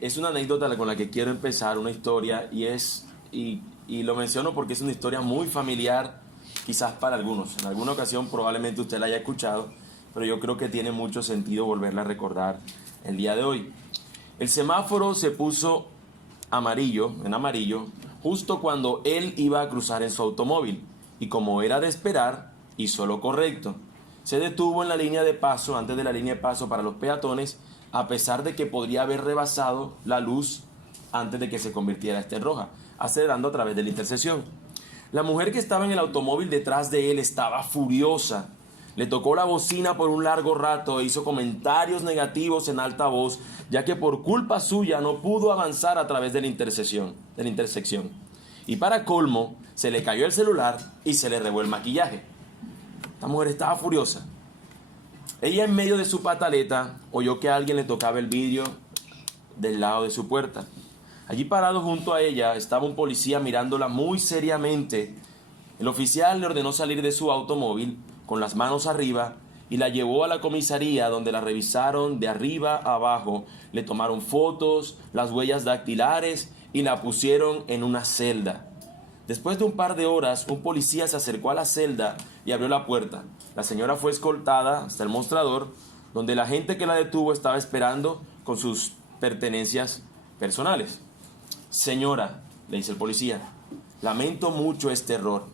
es una anécdota con la que quiero empezar, una historia, y lo menciono porque es una historia muy familiar, quizás para algunos. En alguna ocasión probablemente usted la haya escuchado, pero yo creo que tiene mucho sentido volverla a recordar el día de hoy. El semáforo se puso en amarillo, justo cuando él iba a cruzar en su automóvil, y como era de esperar, hizo lo correcto. Se detuvo en la línea de paso, antes de la línea de paso para los peatones, a pesar de que podría haber rebasado la luz antes de que se convirtiera en roja, acelerando a través de la intersección. La mujer que estaba en el automóvil detrás de él estaba furiosa. Le tocó la bocina por un largo rato e hizo comentarios negativos en alta voz, ya que por culpa suya no pudo avanzar a través de la intersección. Y para colmo, se le cayó el celular y se le regó el maquillaje. La mujer estaba furiosa. Ella, en medio de su pataleta, oyó que a alguien le tocaba el vidrio del lado de su puerta. Allí parado junto a ella estaba un policía mirándola muy seriamente. El oficial le ordenó salir de su automóvil con las manos arriba y la llevó a la comisaría, donde la revisaron de arriba a abajo, le tomaron fotos, las huellas dactilares y la pusieron en una celda. Después de un par de horas, un policía se acercó a la celda y abrió la puerta. La señora fue escoltada hasta el mostrador, donde la gente que la detuvo estaba esperando con sus pertenencias personales. Señora, le dice el policía, lamento mucho este error.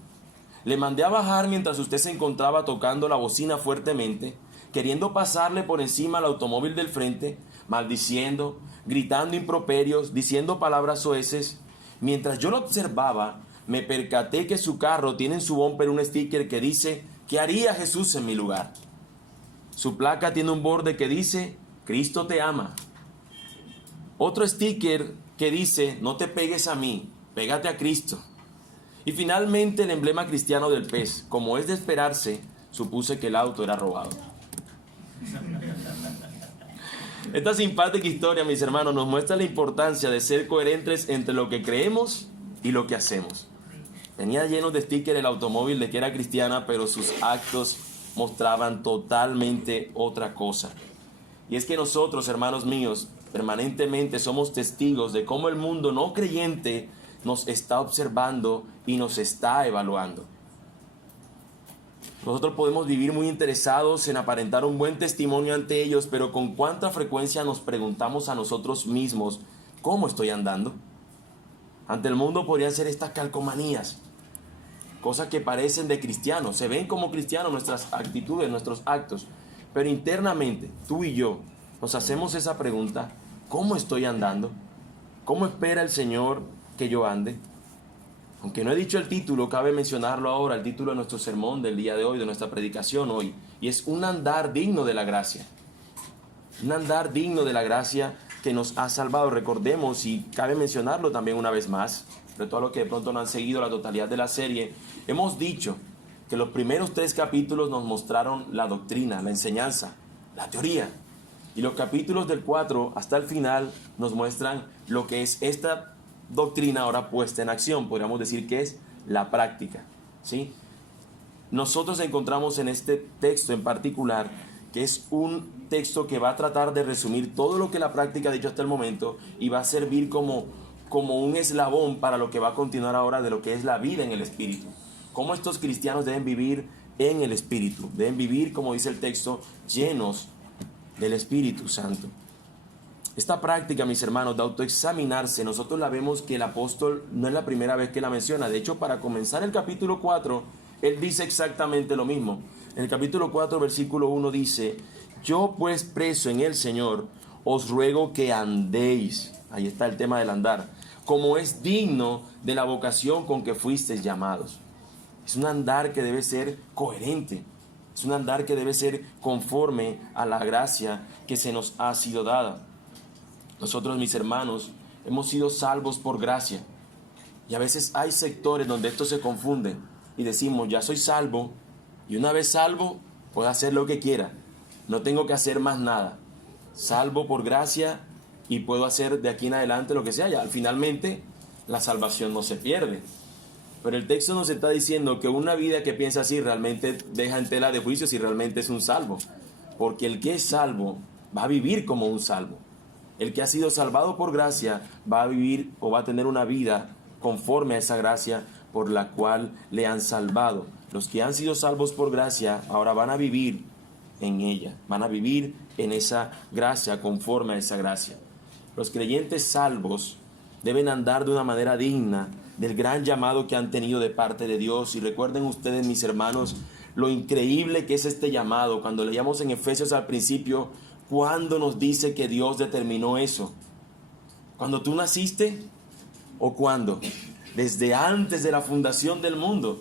Le mandé a bajar mientras usted se encontraba tocando la bocina fuertemente, queriendo pasarle por encima al automóvil del frente, maldiciendo, gritando improperios, diciendo palabras soeces. Mientras yo lo observaba, me percaté que su carro tiene en su bumper un sticker que dice: ¿qué haría Jesús en mi lugar? Su placa tiene un borde que dice: Cristo te ama. Otro sticker que dice: no te pegues a mí, pégate a Cristo. Y finalmente el emblema cristiano del pez. Como es de esperarse, supuse que el auto era robado. Esta simpática historia, mis hermanos, nos muestra la importancia de ser coherentes entre lo que creemos y lo que hacemos. Tenía lleno de stickers el automóvil de que era cristiana, pero sus actos mostraban totalmente otra cosa. Y es que nosotros, hermanos míos, permanentemente somos testigos de cómo el mundo no creyente nos está observando y nos está evaluando. Nosotros podemos vivir muy interesados en aparentar un buen testimonio ante ellos, pero con cuánta frecuencia nos preguntamos a nosotros mismos: ¿cómo estoy andando? Ante el mundo podrían ser estas calcomanías, cosas que parecen de cristianos, se ven como cristianos nuestras actitudes, nuestros actos, pero internamente, tú y yo, nos hacemos esa pregunta: ¿cómo estoy andando? ¿Cómo espera el Señor que yo ande? Aunque no he dicho el título, cabe mencionarlo ahora, el título de nuestro sermón del día de hoy, de nuestra predicación hoy, y es un andar digno de la gracia. Un andar digno de la gracia que nos ha salvado. Recordemos, y cabe mencionarlo también una vez más, de todos los que de pronto no han seguido la totalidad de la serie, hemos dicho que los primeros 3 capítulos nos mostraron la doctrina, la enseñanza, la teoría. Y los capítulos del 4 hasta el final nos muestran lo que es esta doctrina ahora puesta en acción. Podríamos decir que es la práctica, ¿sí? Nosotros encontramos en este texto en particular que es un texto que va a tratar de resumir todo lo que la práctica ha dicho hasta el momento y va a servir como un eslabón para lo que va a continuar ahora de lo que es la vida en el Espíritu. Cómo estos cristianos deben vivir en el Espíritu. Deben vivir, como dice el texto, llenos del Espíritu Santo. Esta práctica, mis hermanos, de autoexaminarse, nosotros la vemos que el apóstol no es la primera vez que la menciona. De hecho, para comenzar el capítulo 4, él dice exactamente lo mismo. En el capítulo 4, versículo 1 dice: yo pues, preso en el Señor, os ruego que andéis. Ahí está el tema del andar. Como es digno de la vocación con que fuisteis llamados. Es un andar que debe ser coherente. Es un andar que debe ser conforme a la gracia que se nos ha sido dada. Nosotros, mis hermanos, hemos sido salvos por gracia. Y a veces hay sectores donde esto se confunde y decimos: ya soy salvo, y una vez salvo, puedo hacer lo que quiera. No tengo que hacer más nada. Salvo por gracia y puedo hacer de aquí en adelante lo que sea. Ya, finalmente, la salvación no se pierde. Pero el texto nos está diciendo que una vida que piensa así realmente deja en tela de juicio si realmente es un salvo. Porque el que es salvo va a vivir como un salvo. El que ha sido salvado por gracia va a vivir o va a tener una vida conforme a esa gracia por la cual le han salvado. Los que han sido salvos por gracia ahora van a vivir en ella, van a vivir en esa gracia, conforme a esa gracia. Los creyentes salvos deben andar de una manera digna del gran llamado que han tenido de parte de Dios. Y recuerden ustedes, mis hermanos, lo increíble que es este llamado. Cuando leíamos en Efesios al principio, ¿cuándo nos dice que Dios determinó eso? ¿Cuando tú naciste? ¿O cuándo? Desde antes de la fundación del mundo.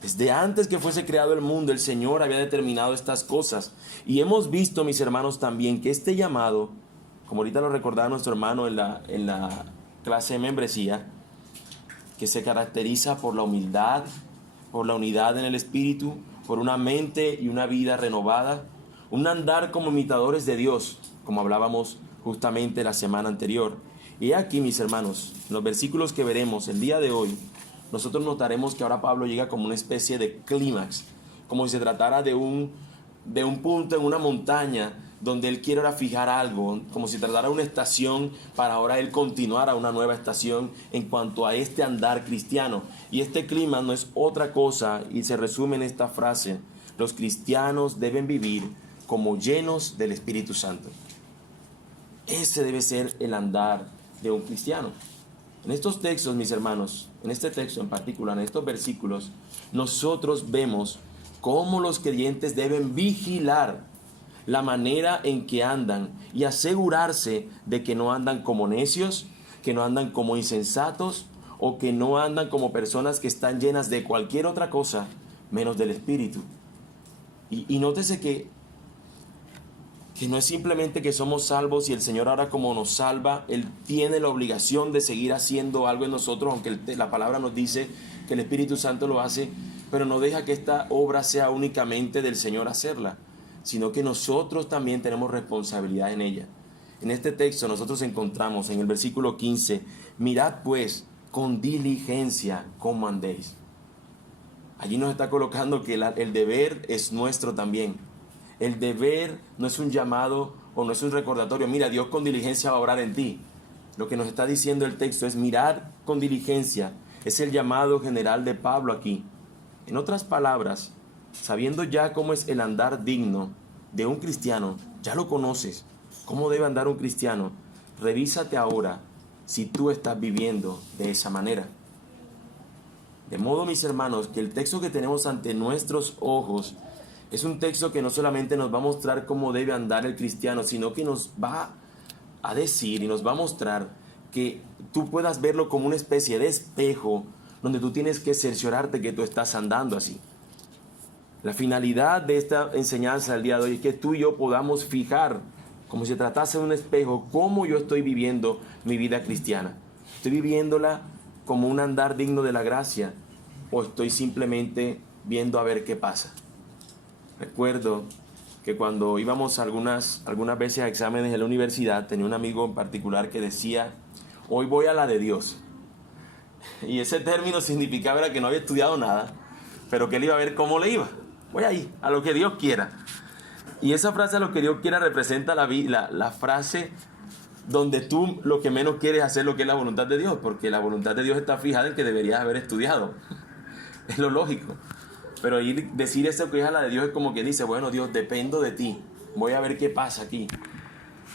Desde antes que fuese creado el mundo, el Señor había determinado estas cosas. Y hemos visto, mis hermanos, también que este llamado, como ahorita lo recordaba nuestro hermano en la clase de membresía, que se caracteriza por la humildad, por la unidad en el espíritu, por una mente y una vida renovada, un andar como imitadores de Dios, como hablábamos justamente la semana anterior. Y aquí, mis hermanos, en los versículos que veremos el día de hoy, nosotros notaremos que ahora Pablo llega como una especie de clímax, como si se tratara de un punto en una montaña donde él quiere ahora fijar algo, como si tratara una estación para ahora él continuar a una nueva estación en cuanto a este andar cristiano. Y este clima no es otra cosa y se resume en esta frase: los cristianos deben vivir como llenos del Espíritu Santo. Ese debe ser el andar de un cristiano. En estos textos, mis hermanos, en este texto en particular, en estos versículos, nosotros vemos cómo los creyentes deben vigilar la manera en que andan y asegurarse de que no andan como necios, que no andan como insensatos o que no andan como personas que están llenas de cualquier otra cosa menos del Espíritu. Y nótese que no es simplemente que somos salvos y el Señor ahora como nos salva, Él tiene la obligación de seguir haciendo algo en nosotros, aunque la palabra nos dice que el Espíritu Santo lo hace, pero no deja que esta obra sea únicamente del Señor hacerla, sino que nosotros también tenemos responsabilidad en ella. En este texto nosotros encontramos en el versículo 15, mirad pues con diligencia cómo andéis. Allí nos está colocando que el deber es nuestro también. El deber no es un llamado o no es un recordatorio, mira, Dios con diligencia va a obrar en ti. Lo que nos está diciendo el texto es mirar con diligencia. Es el llamado general de Pablo aquí. En otras palabras, sabiendo ya cómo es el andar digno de un cristiano, ya lo conoces, cómo debe andar un cristiano, revísate ahora si tú estás viviendo de esa manera. De modo, mis hermanos, que el texto que tenemos ante nuestros ojos es un texto que no solamente nos va a mostrar cómo debe andar el cristiano, sino que nos va a decir y nos va a mostrar que tú puedas verlo como una especie de espejo donde tú tienes que cerciorarte que tú estás andando así. La finalidad de esta enseñanza del día de hoy es que tú y yo podamos fijar, como si se tratase de un espejo, cómo yo estoy viviendo mi vida cristiana. ¿Estoy viviéndola como un andar digno de la gracia o estoy simplemente viendo a ver qué pasa? Recuerdo que cuando íbamos algunas veces a exámenes en la universidad, tenía un amigo en particular que decía, hoy voy a la de Dios. Y ese término significaba que no había estudiado nada, pero que él iba a ver cómo le iba. Voy ahí, a lo que Dios quiera. Y esa frase, a lo que Dios quiera, representa la frase donde tú lo que menos quieres hacer lo que es la voluntad de Dios, porque la voluntad de Dios está fijada en que deberías haber estudiado. Es lo lógico. Pero decir eso que es a la de Dios es como que dice, bueno, Dios, dependo de ti. Voy a ver qué pasa aquí.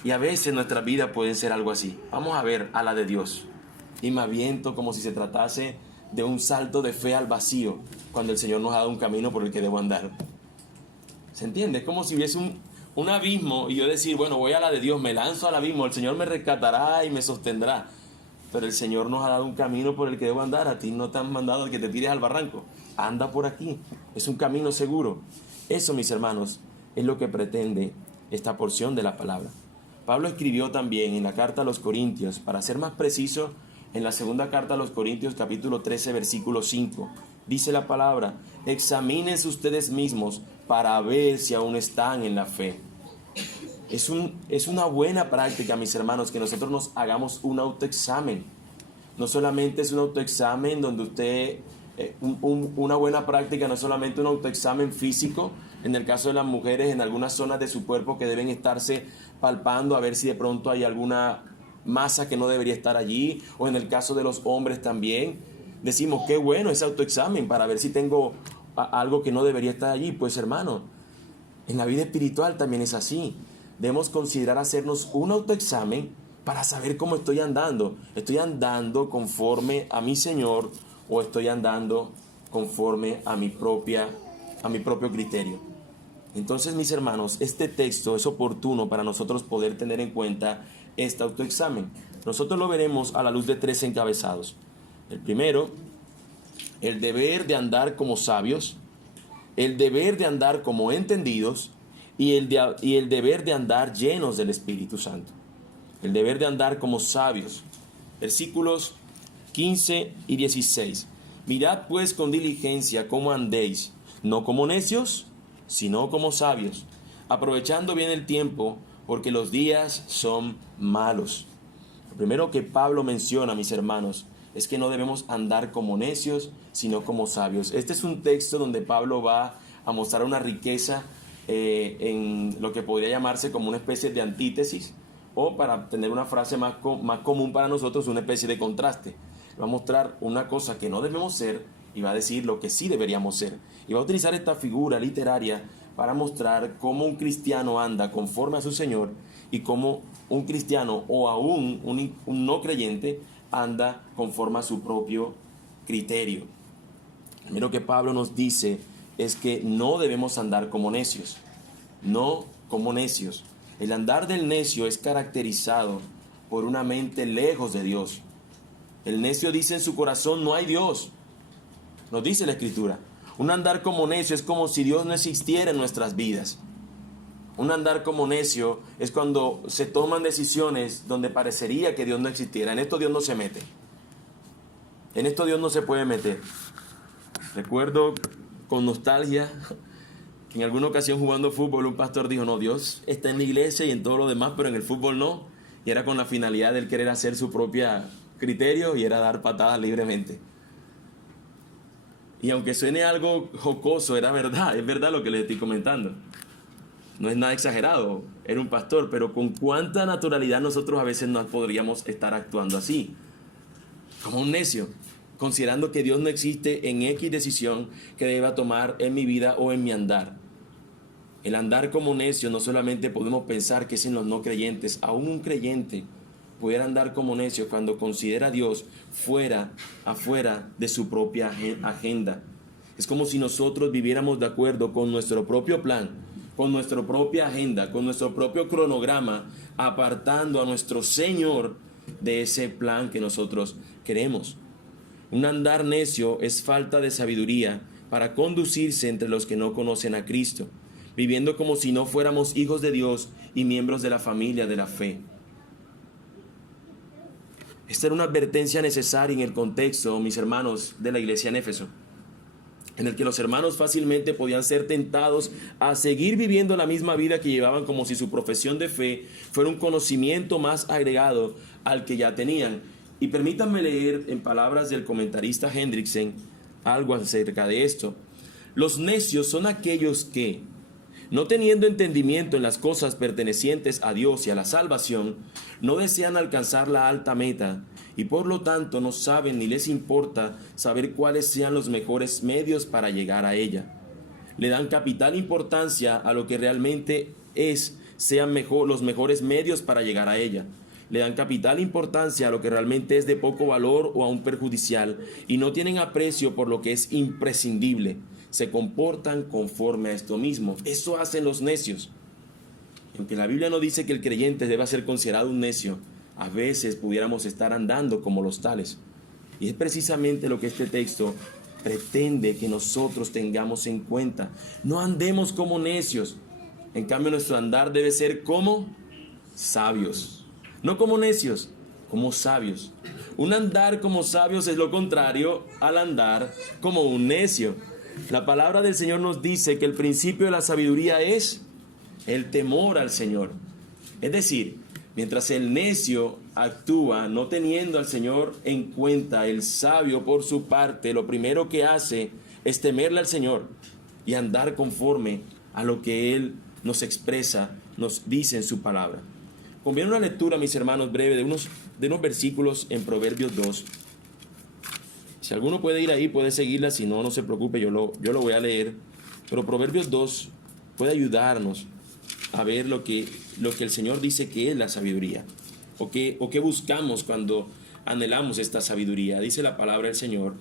Y a veces nuestras vidas pueden ser algo así. Vamos a ver a la de Dios. Y me aviento como si se tratase de un salto de fe al vacío, cuando el Señor nos ha dado un camino por el que debo andar. ¿Se entiende? Es como si hubiese un abismo y yo decir, bueno, voy a la de Dios, me lanzo al abismo, el Señor me rescatará y me sostendrá. Pero el Señor nos ha dado un camino por el que debo andar. A ti no te han mandado que te tires al barranco. Anda por aquí. Es un camino seguro. Eso, mis hermanos, es lo que pretende esta porción de la palabra. Pablo escribió también en la carta a los Corintios, para ser más preciso, en la segunda carta a los Corintios, capítulo 13, versículo 5. Dice la palabra, examínense ustedes mismos para ver si aún están en la fe. Es una buena práctica, mis hermanos, que nosotros nos hagamos un autoexamen. No solamente es un autoexamen donde usted, una buena práctica no es solamente un autoexamen físico, En el caso de las mujeres, en algunas zonas de su cuerpo que deben estarse palpando a ver si de pronto hay alguna masa que no debería estar allí. O en el caso de los hombres también. Decimos, qué bueno ese autoexamen para ver si tengo algo que no debería estar allí. Pues hermano, en la vida espiritual también es así. Debemos considerar hacernos un autoexamen para saber cómo estoy andando. ¿Estoy andando conforme a mi Señor o estoy andando conforme a mi propio criterio? Entonces, mis hermanos, este texto es oportuno para nosotros poder tener en cuenta este autoexamen. Nosotros lo veremos a la luz de 3 encabezados. El primero, el deber de andar como sabios, el deber de andar como entendidos y el deber de andar llenos del Espíritu Santo. El deber de andar como sabios. Versículos 15 y 16. Mirad pues con diligencia cómo andéis, no como necios, sino como sabios, aprovechando bien el tiempo, porque los días son malos. Lo primero que Pablo menciona, mis hermanos, es que no debemos andar como necios, sino como sabios. Este es un texto donde Pablo va a mostrar una riqueza en lo que podría llamarse como una especie de antítesis, o para tener una frase más común para nosotros, una especie de contraste. Va a mostrar una cosa que no debemos ser y va a decir lo que sí deberíamos ser. Y va a utilizar esta figura literaria para mostrar cómo un cristiano anda conforme a su Señor y cómo un cristiano o aún un no creyente anda conforme a su propio criterio. Lo que Pablo nos dice es que no debemos andar como necios, no como necios. El andar del necio es caracterizado por una mente lejos de Dios. El necio dice en su corazón, no hay Dios. Nos dice la Escritura. Un andar como necio es como si Dios no existiera en nuestras vidas. Un andar como necio es cuando se toman decisiones donde parecería que Dios no existiera. En esto Dios no se mete. En esto Dios no se puede meter. Recuerdo con nostalgia que en alguna ocasión jugando fútbol un pastor dijo, no, Dios está en la iglesia y en todo lo demás, pero en el fútbol no. Y era con la finalidad de él querer hacer su propio criterio y era dar patadas libremente. Y aunque suene algo jocoso, era verdad, es verdad lo que les estoy comentando. No es nada exagerado, era un pastor, pero con cuánta naturalidad nosotros a veces no podríamos estar actuando así, como un necio, considerando que Dios no existe en X decisión que deba tomar en mi vida o en mi andar. El andar como necio no solamente podemos pensar que es en los no creyentes, aún un creyente pudiera andar como necio cuando considera a Dios afuera de su propia agenda. Es como si nosotros viviéramos de acuerdo con nuestro propio plan, con nuestra propia agenda, con nuestro propio cronograma, apartando a nuestro Señor de ese plan que nosotros queremos. Un andar necio es falta de sabiduría para conducirse entre los que no conocen a Cristo, viviendo como si no fuéramos hijos de Dios y miembros de la familia de la fe. Esta era una advertencia necesaria en el contexto, mis hermanos, de la iglesia en Éfeso, en el que los hermanos fácilmente podían ser tentados a seguir viviendo la misma vida que llevaban, como si su profesión de fe fuera un conocimiento más agregado al que ya tenían. Y permítanme leer en palabras del comentarista Hendrickson algo acerca de esto. Los necios son aquellos que, no teniendo entendimiento en las cosas pertenecientes a Dios y a la salvación, no desean alcanzar la alta meta y por lo tanto no saben ni les importa saber cuáles sean los mejores medios para llegar a ella. Le dan capital importancia a lo que realmente sean los mejores medios para llegar a ella. Le dan capital importancia a lo que realmente es de poco valor o aún perjudicial y no tienen aprecio por lo que es imprescindible. Se comportan conforme a esto mismo. Eso hacen los necios. Aunque la Biblia no dice que el creyente deba ser considerado un necio, a veces pudiéramos estar andando como los tales. Y es precisamente lo que este texto pretende que nosotros tengamos en cuenta. No andemos como necios. En cambio, nuestro andar debe ser como sabios. No como necios, como sabios. Un andar como sabios es lo contrario al andar como un necio. La palabra del Señor nos dice que el principio de la sabiduría es el temor al Señor. Es decir, mientras el necio actúa no teniendo al Señor en cuenta, el sabio por su parte lo primero que hace es temerle al Señor y andar conforme a lo que Él nos expresa, nos dice en su palabra. Conviene una lectura, mis hermanos, breve de unos versículos en Proverbios 2. Si alguno puede ir ahí, puede seguirla, si no, no se preocupe, yo lo voy a leer. Pero Proverbios 2 puede ayudarnos a ver lo que el Señor dice que es la sabiduría, o que buscamos cuando anhelamos esta sabiduría. Dice la palabra del Señor: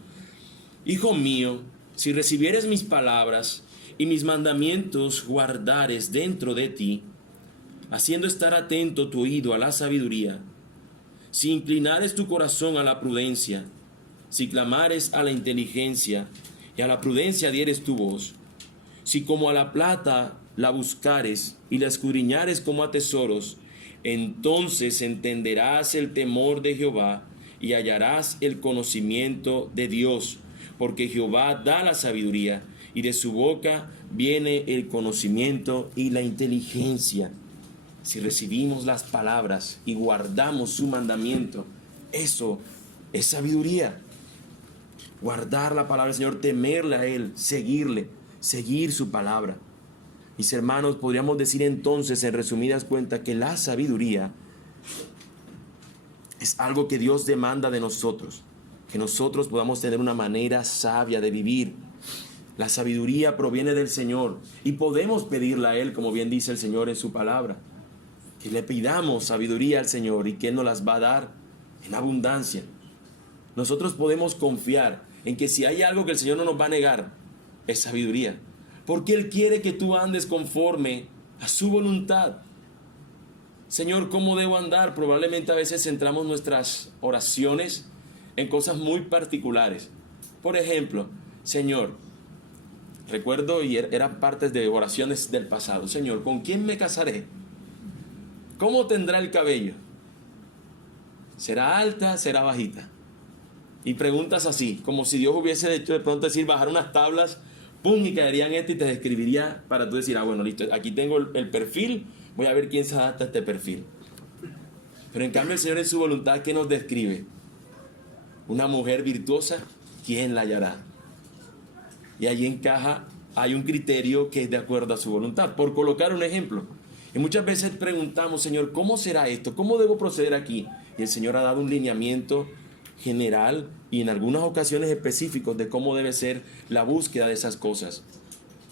Hijo mío, si recibieres mis palabras y mis mandamientos guardares dentro de ti, haciendo estar atento tu oído a la sabiduría, si inclinares tu corazón a la prudencia, si clamares a la inteligencia y a la prudencia dieres tu voz, si como a la plata la buscares y la escudriñares como a tesoros, entonces entenderás el temor de Jehová y hallarás el conocimiento de Dios, porque Jehová da la sabiduría y de su boca viene el conocimiento y la inteligencia. Si recibimos las palabras y guardamos su mandamiento, eso es sabiduría. Guardar la palabra del Señor, temerle a Él, seguirle, seguir su palabra. Mis hermanos, podríamos decir entonces, en resumidas cuentas, que la sabiduría es algo que Dios demanda de nosotros, que nosotros podamos tener una manera sabia de vivir. La sabiduría proviene del Señor y podemos pedirla a Él, como bien dice el Señor en su palabra. Que le pidamos sabiduría al Señor y que Él nos las va a dar en abundancia. Nosotros podemos confiar en que si hay algo que el Señor no nos va a negar, es sabiduría. Porque Él quiere que tú andes conforme a su voluntad. Señor, ¿cómo debo andar? Probablemente a veces centramos nuestras oraciones en cosas muy particulares. Por ejemplo, Señor, recuerdo y eran partes de oraciones del pasado. Señor, ¿con quién me casaré? ¿Cómo tendrá el cabello? ¿Será alta? ¿Será bajita? Y preguntas así, como si Dios hubiese hecho de pronto decir, bajar unas tablas, pum, y caerían y te describiría para tú decir, bueno, listo, aquí tengo el perfil, voy a ver quién se adapta a este perfil. Pero en cambio el Señor en su voluntad, ¿qué nos describe? Una mujer virtuosa, ¿quién la hallará? Y allí encaja, hay un criterio que es de acuerdo a su voluntad, por colocar un ejemplo. Y muchas veces preguntamos, Señor, ¿cómo será esto? ¿Cómo debo proceder aquí? Y el Señor ha dado un lineamiento general y en algunas ocasiones específicos de cómo debe ser la búsqueda de esas cosas.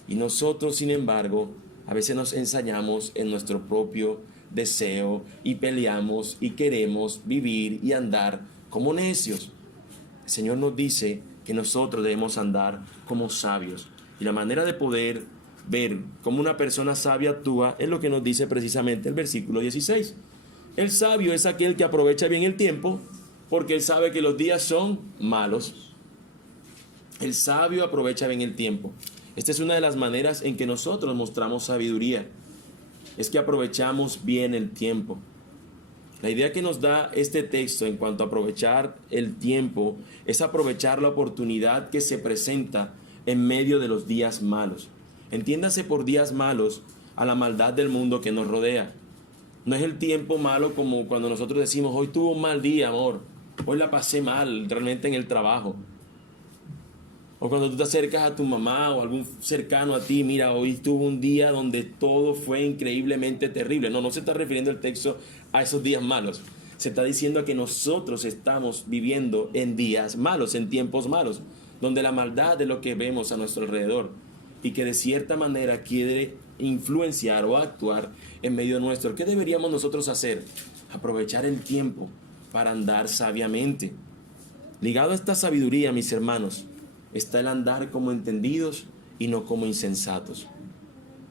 Y nosotros, sin embargo, a veces nos ensañamos en nuestro propio deseo y peleamos y queremos vivir y andar como necios. El Señor nos dice que nosotros debemos andar como sabios. Y la manera de poder ver cómo una persona sabia actúa es lo que nos dice precisamente el versículo 16. El sabio es aquel que aprovecha bien el tiempo, porque él sabe que los días son malos. El sabio aprovecha bien el tiempo. Esta es una de las maneras en que nosotros mostramos sabiduría. Es que aprovechamos bien el tiempo. La idea que nos da este texto en cuanto a aprovechar el tiempo es aprovechar la oportunidad que se presenta en medio de los días malos. Entiéndase por días malos a la maldad del mundo que nos rodea. No es el tiempo malo como cuando nosotros decimos, hoy tuve un mal día, amor. Hoy la pasé mal realmente en el trabajo. O cuando tú te acercas a tu mamá o algún cercano a ti, mira, hoy tuve un día donde todo fue increíblemente terrible. No se está refiriendo el texto a esos días malos. Se está diciendo que nosotros estamos viviendo en días malos, en tiempos malos, donde la maldad es lo que vemos a nuestro alrededor y que de cierta manera quiere influenciar o actuar en medio nuestro. ¿Qué deberíamos nosotros hacer? Aprovechar el tiempo para andar sabiamente. Ligado a esta sabiduría, mis hermanos, está el andar como entendidos y no como insensatos.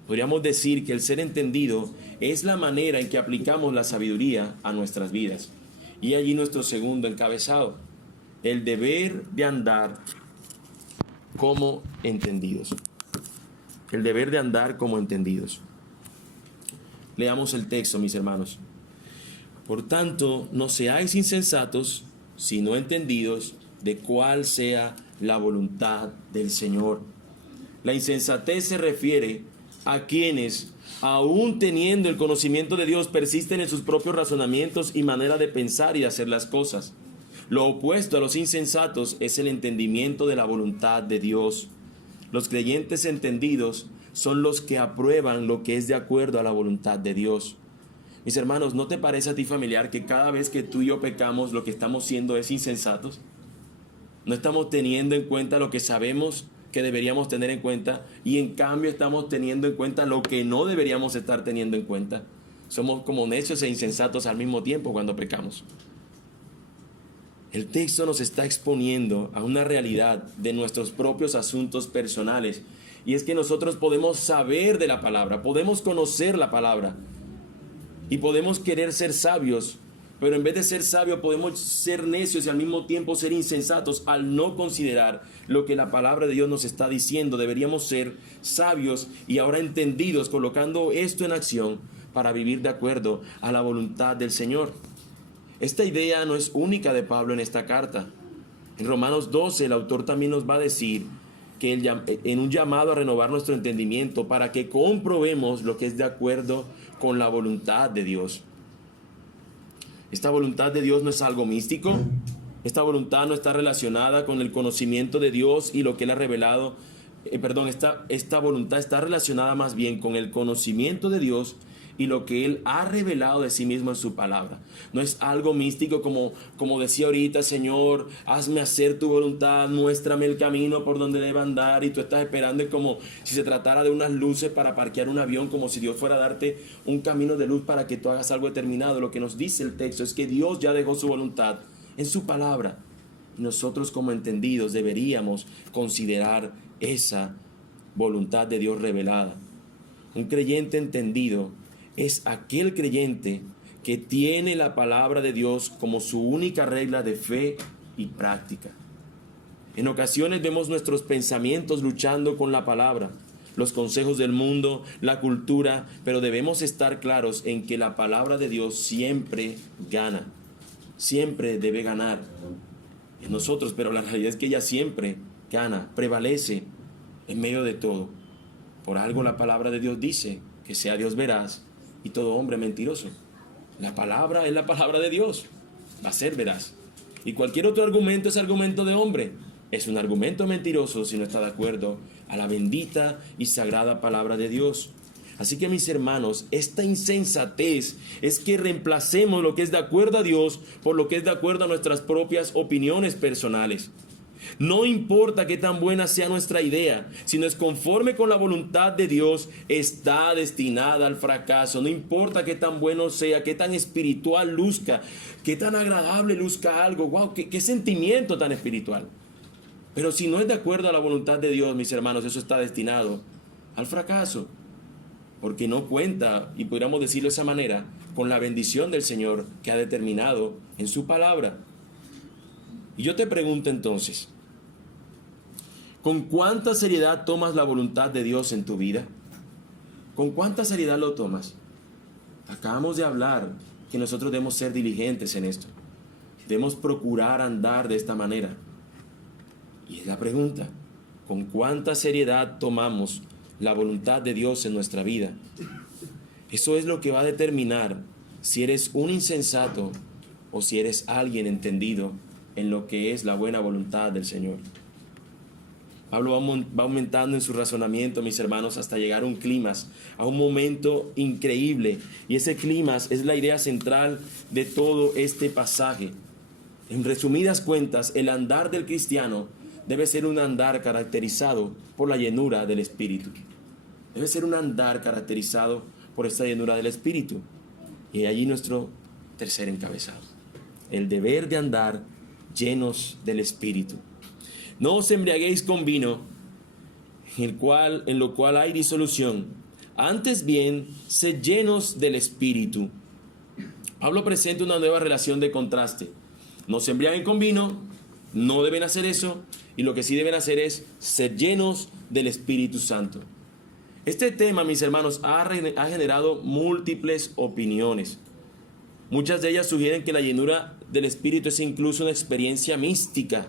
Podríamos decir que el ser entendido es la manera en que aplicamos la sabiduría a nuestras vidas. Y allí nuestro segundo encabezado, el deber de andar como entendidos. El deber de andar como entendidos. Leamos el texto, mis hermanos. Por tanto, no seáis insensatos, sino entendidos de cuál sea la voluntad del Señor. La insensatez se refiere a quienes, aún teniendo el conocimiento de Dios, persisten en sus propios razonamientos y manera de pensar y de hacer las cosas. Lo opuesto a los insensatos es el entendimiento de la voluntad de Dios. Los creyentes entendidos son los que aprueban lo que es de acuerdo a la voluntad de Dios. Mis hermanos, ¿no te parece a ti familiar que cada vez que tú y yo pecamos, lo que estamos siendo es insensatos? No estamos teniendo en cuenta lo que sabemos que deberíamos tener en cuenta, y en cambio estamos teniendo en cuenta lo que no deberíamos estar teniendo en cuenta. Somos como necios e insensatos al mismo tiempo cuando pecamos. El texto nos está exponiendo a una realidad de nuestros propios asuntos personales, y es que nosotros podemos saber de la palabra, podemos conocer la palabra y podemos querer ser sabios, pero en vez de ser sabios podemos ser necios y al mismo tiempo ser insensatos al no considerar lo que la palabra de Dios nos está diciendo. Deberíamos ser sabios y ahora entendidos, colocando esto en acción para vivir de acuerdo a la voluntad del Señor. Esta idea no es única de Pablo en esta carta. En Romanos 12 el autor también nos va a decir que en un llamado a renovar nuestro entendimiento para que comprobemos lo que es de acuerdo con la voluntad de Dios. Esta voluntad de Dios no es algo místico. Esta voluntad no está relacionada con el conocimiento de Dios y lo que Él ha revelado. Esta voluntad está relacionada más bien con el conocimiento de Dios y lo que Él ha revelado de sí mismo en su palabra. No es algo místico como decía ahorita, Señor, hazme hacer tu voluntad, muéstrame el camino por donde debo andar, y tú estás esperando. Es como si se tratara de unas luces para parquear un avión, como si Dios fuera a darte un camino de luz para que tú hagas algo determinado. Lo que nos dice el texto es que Dios ya dejó su voluntad en su palabra. Nosotros como entendidos deberíamos considerar esa voluntad de Dios revelada. Un creyente entendido es aquel creyente que tiene la palabra de Dios como su única regla de fe y práctica. En ocasiones vemos nuestros pensamientos luchando con la palabra, los consejos del mundo, la cultura, pero debemos estar claros en que la palabra de Dios siempre gana, siempre debe ganar en nosotros, pero la realidad es que ella siempre gana, prevalece en medio de todo. Por algo la palabra de Dios dice que sea Dios veraz y todo hombre mentiroso. La palabra es la palabra de Dios, va a ser veraz. Y cualquier otro argumento es argumento de hombre. Es un argumento mentiroso si no está de acuerdo a la bendita y sagrada palabra de Dios. Así que, mis hermanos, esta insensatez es que reemplacemos lo que es de acuerdo a Dios por lo que es de acuerdo a nuestras propias opiniones personales. No importa qué tan buena sea nuestra idea, si no es conforme con la voluntad de Dios, está destinada al fracaso. No importa qué tan bueno sea, qué tan espiritual luzca, qué tan agradable luzca algo. ¡Wow! ¡Qué sentimiento tan espiritual! Pero si no es de acuerdo a la voluntad de Dios, mis hermanos, eso está destinado al fracaso. Porque no cuenta, y podríamos decirlo de esa manera, con la bendición del Señor que ha determinado en su palabra. Y yo te pregunto entonces, ¿con cuánta seriedad tomas la voluntad de Dios en tu vida? ¿Con cuánta seriedad lo tomas? Acabamos de hablar que nosotros debemos ser diligentes en esto. Debemos procurar andar de esta manera. Y es la pregunta, ¿con cuánta seriedad tomamos la voluntad de Dios en nuestra vida? Eso es lo que va a determinar si eres un insensato o si eres alguien entendido en lo que es la buena voluntad del Señor. Pablo va aumentando en su razonamiento, mis hermanos, hasta llegar a un clímax, a un momento increíble. Y ese clímax es la idea central de todo este pasaje. En resumidas cuentas, el andar del cristiano debe ser un andar caracterizado por la llenura del Espíritu. Debe ser un andar caracterizado por esta llenura del Espíritu. Y allí nuestro tercer encabezado. El deber de andar llenos del Espíritu. No os embriaguéis con vino, en lo cual hay disolución. Antes bien, sed llenos del Espíritu. Pablo presenta una nueva relación de contraste. No se embriaguen con vino, no deben hacer eso, y lo que sí deben hacer es ser llenos del Espíritu Santo. Este tema, mis hermanos, ha generado múltiples opiniones. Muchas de ellas sugieren que la llenura del Espíritu es incluso una experiencia mística.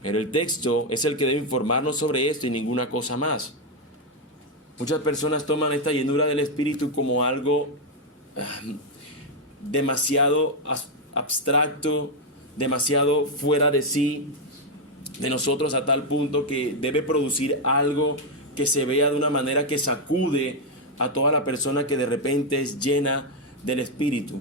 Pero el texto es el que debe informarnos sobre esto y ninguna cosa más. Muchas personas toman esta llenura del Espíritu como algo demasiado abstracto, demasiado fuera de sí, de nosotros, a tal punto que debe producir algo que se vea de una manera que sacude a toda la persona que de repente es llena del Espíritu.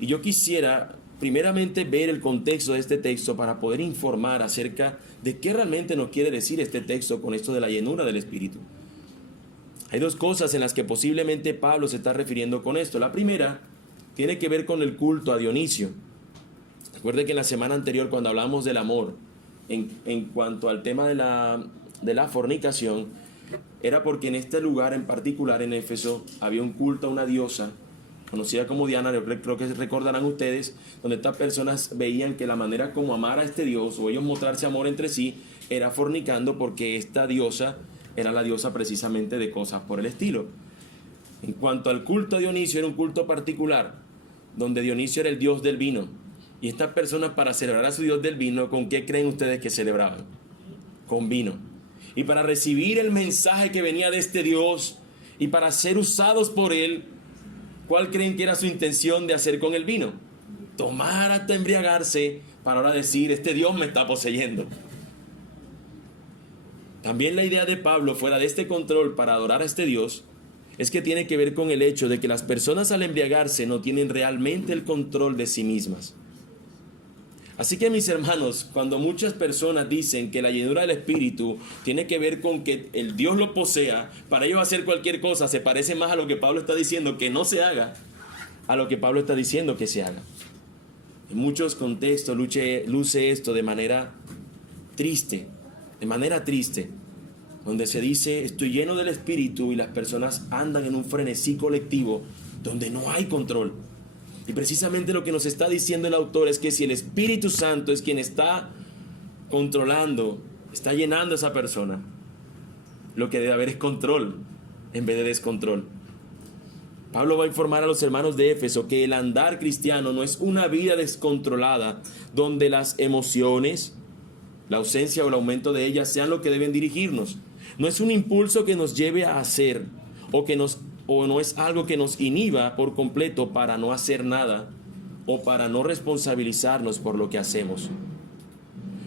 Y yo quisiera primeramente ver el contexto de este texto para poder informar acerca de qué realmente nos quiere decir este texto con esto de la llenura del Espíritu. Hay dos cosas en las que posiblemente Pablo se está refiriendo con esto. La primera tiene que ver con el culto a Dionisio. Recuerde que en la semana anterior, cuando hablamos del amor, en cuanto al tema de la fornicación, era porque en este lugar en particular, en Éfeso, había un culto a una diosa conocida como Diana. Yo creo que recordarán ustedes, donde estas personas veían que la manera como amar a este dios o ellos mostrarse amor entre sí era fornicando, porque esta diosa era la diosa precisamente de cosas por el estilo. En cuanto al culto a Dionisio, era un culto particular, donde Dionisio era el dios del vino. Y estas personas, para celebrar a su dios del vino, ¿con qué creen ustedes que celebraban? Con vino. Y para recibir el mensaje que venía de este dios y para ser usados por él, ¿cuál creen que era su intención de hacer con el vino? Tomar hasta embriagarse para ahora decir, este dios me está poseyendo. También la idea de Pablo, fuera de este control para adorar a este dios, es que tiene que ver con el hecho de que las personas al embriagarse no tienen realmente el control de sí mismas. Así que, mis hermanos, cuando muchas personas dicen que la llenura del Espíritu tiene que ver con que el Dios lo posea, para ellos hacer cualquier cosa se parece más a lo que Pablo está diciendo que no se haga, a lo que Pablo está diciendo que se haga. En muchos contextos luce esto de manera triste, donde se dice, estoy lleno del Espíritu, y las personas andan en un frenesí colectivo donde no hay control. Y precisamente lo que nos está diciendo el autor es que si el Espíritu Santo es quien está controlando, está llenando a esa persona, lo que debe haber es control en vez de descontrol. Pablo va a informar a los hermanos de Éfeso que el andar cristiano no es una vida descontrolada donde las emociones, la ausencia o el aumento de ellas sean lo que deben dirigirnos. No es un impulso que nos lleve a hacer o no es algo que nos inhiba por completo para no hacer nada o para no responsabilizarnos por lo que hacemos.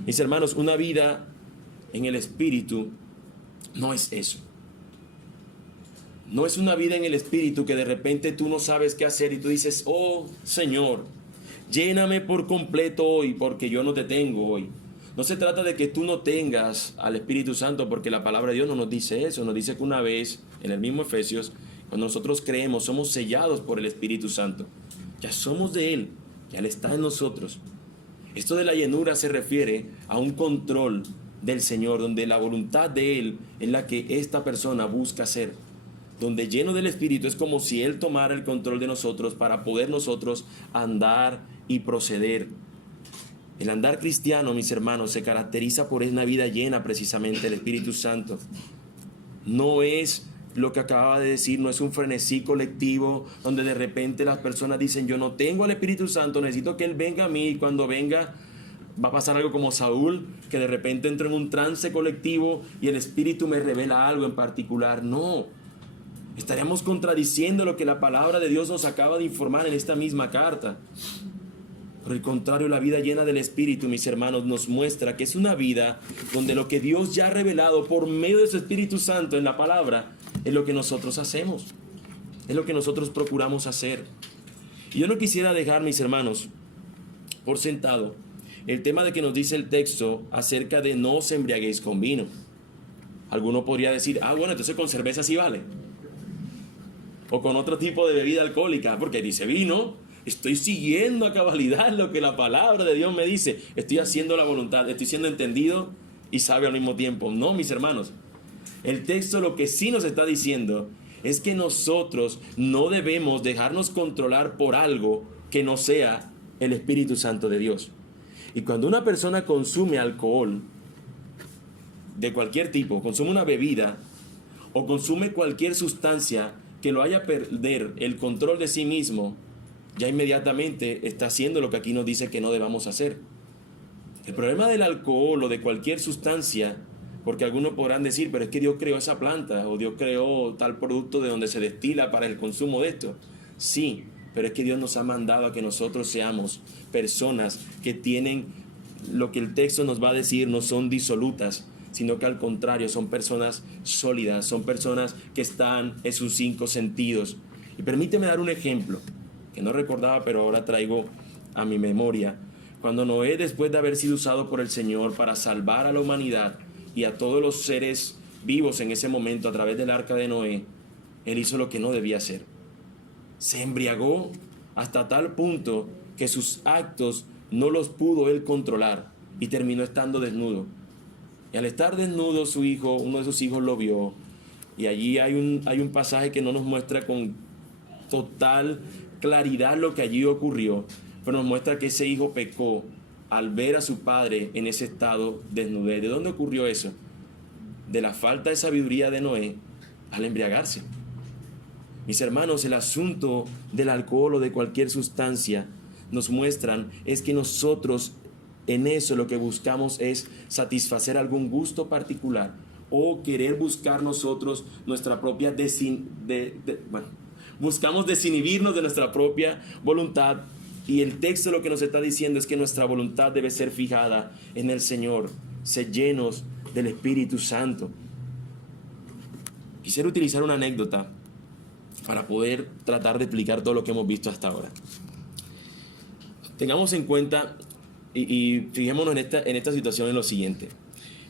Mis hermanos, una vida en el Espíritu no es eso. No es una vida en el Espíritu que de repente tú no sabes qué hacer y tú dices, oh Señor, lléname por completo hoy porque yo no te tengo hoy. No se trata de que tú no tengas al Espíritu Santo, porque la palabra de Dios no nos dice eso. Nos dice que una vez, en el mismo Efesios, cuando nosotros creemos, somos sellados por el Espíritu Santo. Ya somos de Él, ya Él está en nosotros. Esto de la llenura se refiere a un control del Señor, donde la voluntad de Él es la que esta persona busca hacer. Donde lleno del Espíritu es como si Él tomara el control de nosotros para poder nosotros andar y proceder. El andar cristiano, mis hermanos, se caracteriza por una vida llena precisamente del Espíritu Santo. No es lo que acababa de decir, no es un frenesí colectivo donde de repente las personas dicen, yo no tengo al Espíritu Santo, necesito que Él venga a mí, y cuando venga va a pasar algo como Saúl, que de repente entra en un trance colectivo y el Espíritu me revela algo en particular. No, estaríamos contradiciendo lo que la palabra de Dios nos acaba de informar en esta misma carta. Por el contrario, la vida llena del Espíritu, mis hermanos, nos muestra que es una vida donde lo que Dios ya ha revelado por medio de su Espíritu Santo en la palabra es lo que nosotros hacemos, es lo que nosotros procuramos hacer. Y yo no quisiera dejar, mis hermanos, por sentado el tema de que nos dice el texto acerca de no os embriaguéis con vino. Alguno podría decir, bueno, entonces con cerveza sí vale, o con otro tipo de bebida alcohólica, porque dice vino. Estoy siguiendo a cabalidad lo que la palabra de Dios me dice. Estoy haciendo la voluntad, estoy siendo entendido y sabio al mismo tiempo. No, mis hermanos. El texto lo que sí nos está diciendo es que nosotros no debemos dejarnos controlar por algo que no sea el Espíritu Santo de Dios. Y cuando una persona consume alcohol de cualquier tipo, consume una bebida o consume cualquier sustancia que lo haga perder el control de sí mismo, ya inmediatamente está haciendo lo que aquí nos dice que no debamos hacer. El problema del alcohol o de cualquier sustancia, porque algunos podrán decir, pero es que Dios creó esa planta o Dios creó tal producto de donde se destila para el consumo de esto. Sí, pero es que Dios nos ha mandado a que nosotros seamos personas que tienen lo que el texto nos va a decir, no son disolutas, sino que al contrario son personas sólidas, son personas que están en sus 5 sentidos. Y permíteme dar un ejemplo que no recordaba, pero ahora traigo a mi memoria. Cuando Noé, después de haber sido usado por el Señor para salvar a la humanidad y a todos los seres vivos en ese momento a través del arca de Noé, él hizo lo que no debía hacer. Se embriagó hasta tal punto que sus actos no los pudo él controlar y terminó estando desnudo. Y al estar desnudo, su hijo, uno de sus hijos lo vio, y allí hay un pasaje que no nos muestra con total claridad lo que allí ocurrió, pero nos muestra que ese hijo pecó al ver a su padre en ese estado de desnudez. ¿De dónde ocurrió eso? De la falta de sabiduría de Noé al embriagarse. Mis hermanos, el asunto del alcohol o de cualquier sustancia nos muestran es que nosotros en eso lo que buscamos es satisfacer algún gusto particular o querer buscar nosotros nuestra propia buscamos desinhibirnos de nuestra propia voluntad, y el texto lo que nos está diciendo es que nuestra voluntad debe ser fijada en el Señor, ser llenos del Espíritu Santo. Quisiera utilizar una anécdota para poder tratar de explicar todo lo que hemos visto hasta ahora. Tengamos en cuenta y fijémonos en esta situación en lo siguiente.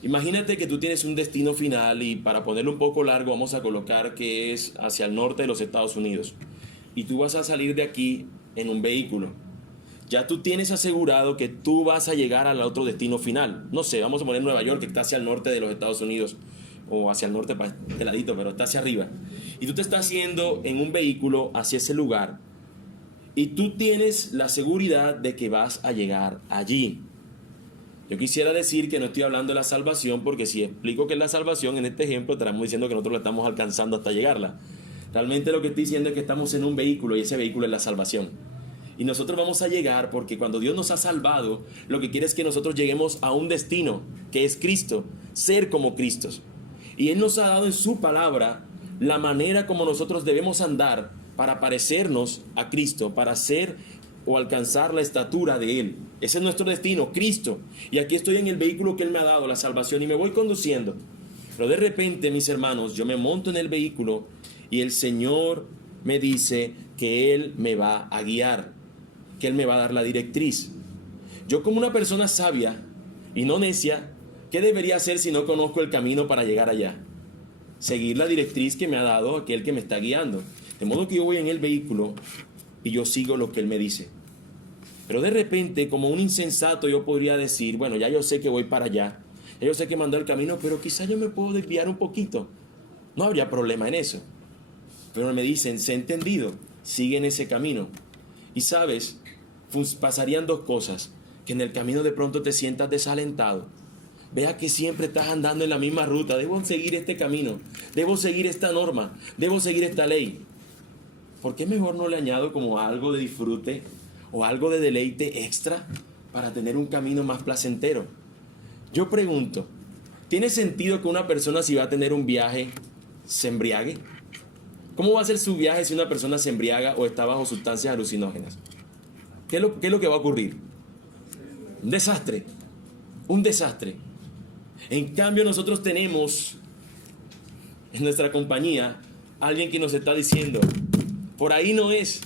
Imagínate que tú tienes un destino final y, para ponerlo un poco largo, vamos a colocar que es hacia el norte de los Estados Unidos. Y tú vas a salir de aquí en un vehículo. Ya tú tienes asegurado que tú vas a llegar al otro destino final. No sé, vamos a poner Nueva York, que está hacia el norte de los Estados Unidos, o hacia el norte, de ladito, pero está hacia arriba. Y tú te estás yendo en un vehículo hacia ese lugar. Y tú tienes la seguridad de que vas a llegar allí. Yo quisiera decir que no estoy hablando de la salvación, porque si explico que es la salvación en este ejemplo, estaremos diciendo que nosotros la estamos alcanzando hasta llegarla. Realmente lo que estoy diciendo es que estamos en un vehículo y ese vehículo es la salvación. Y nosotros vamos a llegar porque cuando Dios nos ha salvado, lo que quiere es que nosotros lleguemos a un destino, que es Cristo, ser como Cristo. Y Él nos ha dado en su palabra la manera como nosotros debemos andar para parecernos a Cristo, para ser o alcanzar la estatura de Él. Ese es nuestro destino, Cristo. Y aquí estoy en el vehículo que Él me ha dado, la salvación, y me voy conduciendo. Pero de repente, mis hermanos, yo me monto en el vehículo y el Señor me dice que Él me va a guiar, que Él me va a dar la directriz. Yo, como una persona sabia y no necia, ¿qué debería hacer si no conozco el camino para llegar allá? Seguir la directriz que me ha dado aquel que me está guiando. De modo que yo voy en el vehículo y yo sigo lo que Él me dice. Pero de repente, como un insensato, yo podría decir, bueno, ya yo sé que voy para allá, ya yo sé que mandó el camino, pero quizá yo me puedo desviar un poquito. No habría problema en eso. Pero me dicen, sé entendido, sigue en ese camino. Y sabes, pasarían dos cosas: que en el camino de pronto te sientas desalentado, vea que siempre estás andando en la misma ruta. Debo seguir este camino, debo seguir esta norma, debo seguir esta ley. ¿Por qué mejor no le añado como algo de disfrute o algo de deleite extra para tener un camino más placentero? Yo pregunto, ¿tiene sentido que una persona, si va a tener un viaje, se embriague? ¿Cómo va a ser su viaje si una persona se embriaga o está bajo sustancias alucinógenas? ¿Qué es lo que va a ocurrir? Un desastre, un desastre. En cambio, nosotros tenemos en nuestra compañía alguien que nos está diciendo, por ahí no es,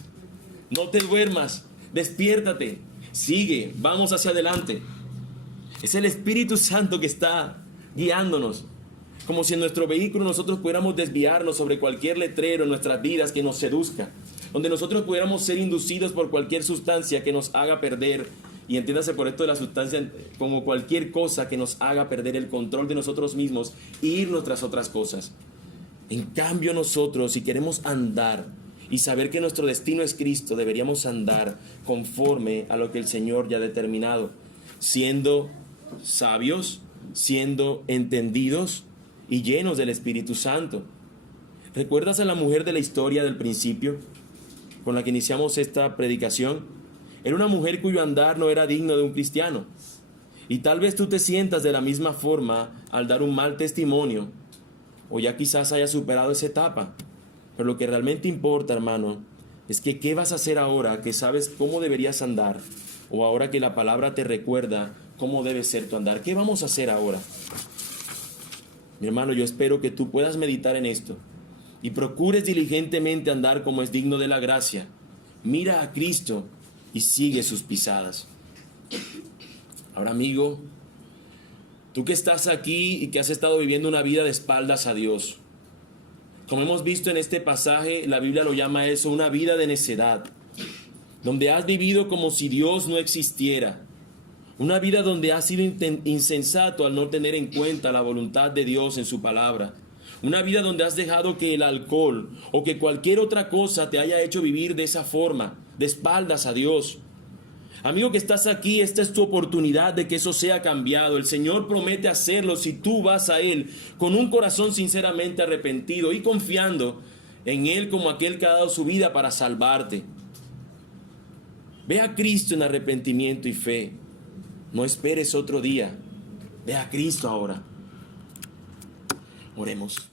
no te duermas, despiértate, sigue, vamos hacia adelante. Es el Espíritu Santo que está guiándonos, como si en nuestro vehículo nosotros pudiéramos desviarnos sobre cualquier letrero en nuestras vidas que nos seduzca, donde nosotros pudiéramos ser inducidos por cualquier sustancia que nos haga perder, y entiéndase por esto de la sustancia como cualquier cosa que nos haga perder el control de nosotros mismos e irnos tras otras cosas. En cambio, nosotros, si queremos andar y saber que nuestro destino es Cristo, deberíamos andar conforme a lo que el Señor ya ha determinado, siendo sabios, siendo entendidos y llenos del Espíritu Santo. ¿Recuerdas a la mujer de la historia del principio con la que iniciamos esta predicación? Era una mujer cuyo andar no era digno de un cristiano. Y tal vez tú te sientas de la misma forma al dar un mal testimonio, o ya quizás hayas superado esa etapa. Pero lo que realmente importa, hermano, es que ¿qué vas a hacer ahora que sabes cómo deberías andar? O ahora que la palabra te recuerda cómo debe ser tu andar. ¿Qué vamos a hacer ahora? Mi hermano, yo espero que tú puedas meditar en esto y procures diligentemente andar como es digno de la gracia. Mira a Cristo y sigue sus pisadas. Ahora, amigo, tú que estás aquí y que has estado viviendo una vida de espaldas a Dios, como hemos visto en este pasaje, la Biblia lo llama eso una vida de necedad, donde has vivido como si Dios no existiera. Una vida donde has sido insensato al no tener en cuenta la voluntad de Dios en su palabra. Una vida donde has dejado que el alcohol o que cualquier otra cosa te haya hecho vivir de esa forma, de espaldas a Dios. Amigo que estás aquí, esta es tu oportunidad de que eso sea cambiado. El Señor promete hacerlo si tú vas a Él con un corazón sinceramente arrepentido y confiando en Él como aquel que ha dado su vida para salvarte. Ve a Cristo en arrepentimiento y fe. No esperes otro día. Ve a Cristo ahora. Oremos.